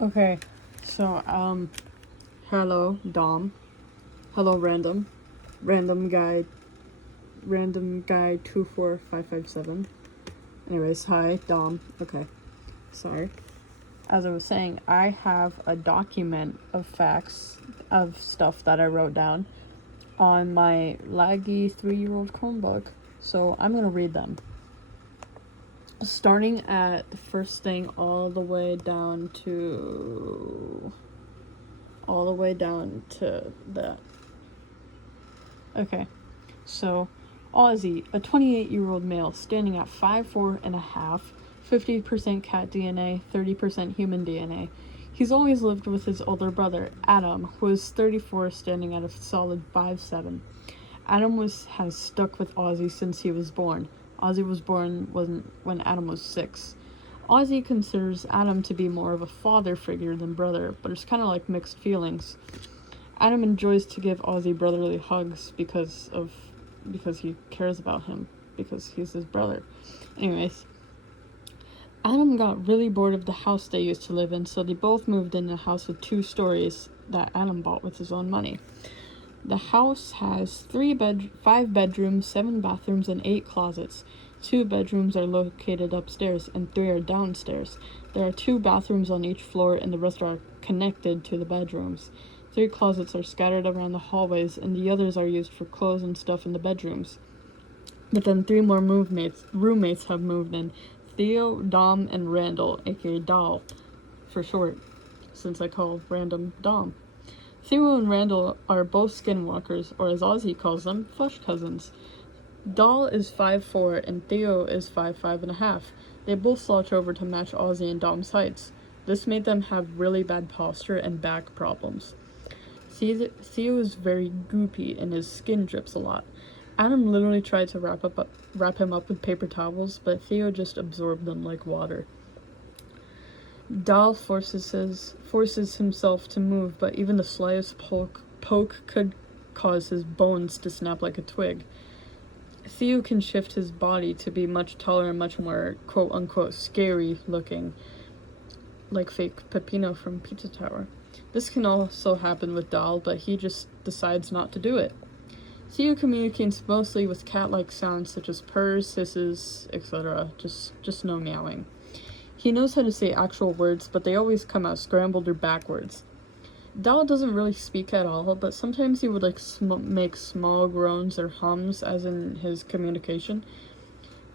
Okay, so, hello, Dom. Hello, random. Random guy 24557. Anyways, hi, Dom. Okay, sorry. As I was saying, I have a document of facts, of stuff that I wrote down on my laggy 3-year-old Chromebook, so I'm gonna read them. Starting at the first thing all the way down to that. Okay, so Ozzy, a 28-year-old male standing at 5'4" and a half, 50% cat DNA, 30% human DNA. He's always lived with his older brother, Adam, who is 34, standing at a solid 5'7". Adam has stuck with Ozzy since he was born. Ozzy was born when Adam was 6. Ozzy considers Adam to be more of a father figure than brother, but it's kind of like mixed feelings. Adam enjoys to give Ozzy brotherly hugs because he cares about him, because he's his brother. Anyways, Adam got really bored of the house they used to live in, so they both moved in a house with 2 stories that Adam bought with his own money. The house has 5 bedrooms, 7 bathrooms, and 8 closets. 2 bedrooms are located upstairs and 3 are downstairs. There are 2 bathrooms on each floor and the rest are connected to the bedrooms. 3 closets are scattered around the hallways and the others are used for clothes and stuff in the bedrooms. But then 3 more roommates have moved in. Theo, Dom, and Randall, aka Doll, for short, since I call random Dom. Theo and Randall are both skinwalkers, or as Ozzy calls them, flesh cousins. Doll is 5'4" and Theo is 5'5" and a half. They both slouch over to match Ozzy and Dom's heights. This made them have really bad posture and back problems. Theo is very goopy and his skin drips a lot. Adam literally tried to wrap him up with paper towels, but Theo just absorbed them like water. Doll forces himself to move, but even the slightest poke could cause his bones to snap like a twig. Theo can shift his body to be much taller and much more quote-unquote scary looking, like fake Peppino from Pizza Tower. This can also happen with Doll, but he just decides not to do it. Theo communicates mostly with cat-like sounds such as purrs, hisses, etc. Just no meowing. He knows how to say actual words, but they always come out scrambled or backwards. Doll doesn't really speak at all, but sometimes he would make small groans or hums as in his communication.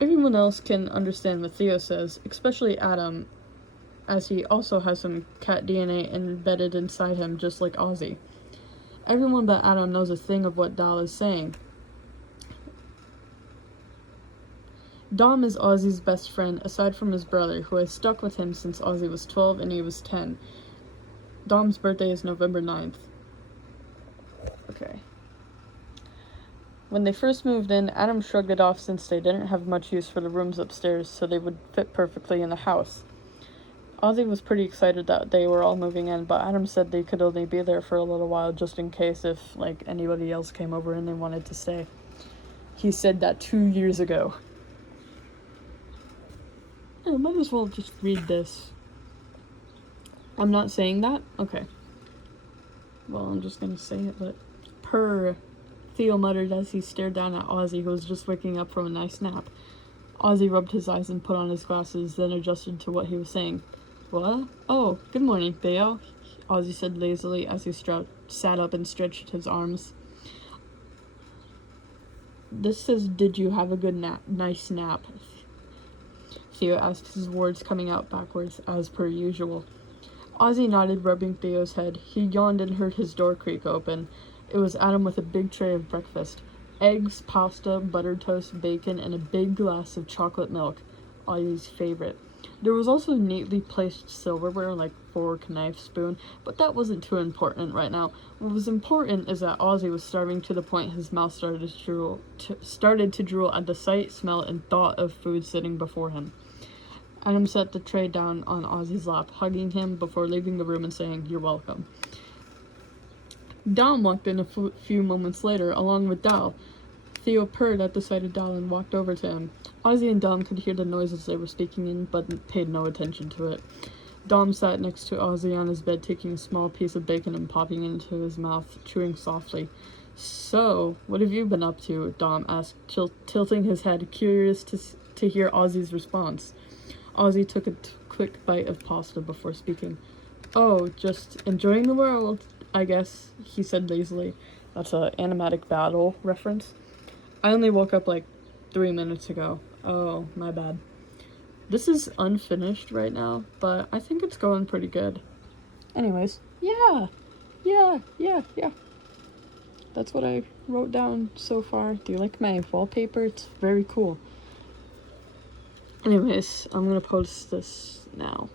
Everyone else can understand what Theo says, especially Adam, as he also has some cat DNA embedded inside him just like Ozzy. Everyone but Adam knows a thing of what Doll is saying. Dom is Ozzy's best friend, aside from his brother, who has stuck with him since Ozzy was 12 and he was 10. Dom's birthday is November 9th. Okay. When they first moved in, Adam shrugged it off since they didn't have much use for the rooms upstairs, so they would fit perfectly in the house. Ozzy was pretty excited that they were all moving in, but Adam said they could only be there for a little while just in case if, anybody else came over and they wanted to stay. He said that 2 years ago. I might as well just read this. I'm not saying that? Okay. Well, I'm just gonna say it, but... Purr, Theo muttered as he stared down at Ozzy, who was just waking up from a nice nap. Ozzy rubbed his eyes and put on his glasses, then adjusted to what he was saying. What? Oh, good morning, Theo, Ozzy said lazily as he sat up and stretched his arms. This says, did you have a good nice nap? Theo asked, his words coming out backwards, as per usual. Ozzy nodded, rubbing Theo's head. He yawned and heard his door creak open. It was Adam with a big tray of breakfast. Eggs, pasta, buttered toast, bacon, and a big glass of chocolate milk. Ozzy's favorite. There was also neatly placed silverware like fork, knife, spoon, but that wasn't too important right now. What was important is that Ozzy was starving to the point his mouth started to drool at the sight, smell, and thought of food sitting before him. Adam set the tray down on Ozzy's lap, hugging him before leaving the room and saying, "You're welcome." Dom walked in a few moments later, along with Doll. Theo purred at the sight of Doll and walked over to him. Ozzy and Dom could hear the noises they were speaking in, but paid no attention to it. Dom sat next to Ozzy on his bed, taking a small piece of bacon and popping it into his mouth, chewing softly. So, what have you been up to? Dom asked, tilting his head, curious to hear Ozzy's response. Ozzy took a quick bite of pasta before speaking. Oh, just enjoying the world, I guess, he said lazily. That's a animatic battle reference. I only woke up like 3 minutes ago. Oh, my bad. This is unfinished right now, but I think it's going pretty good. Anyways, yeah. That's what I wrote down so far. Do you like my wallpaper? It's very cool. Anyways, I'm gonna post this now.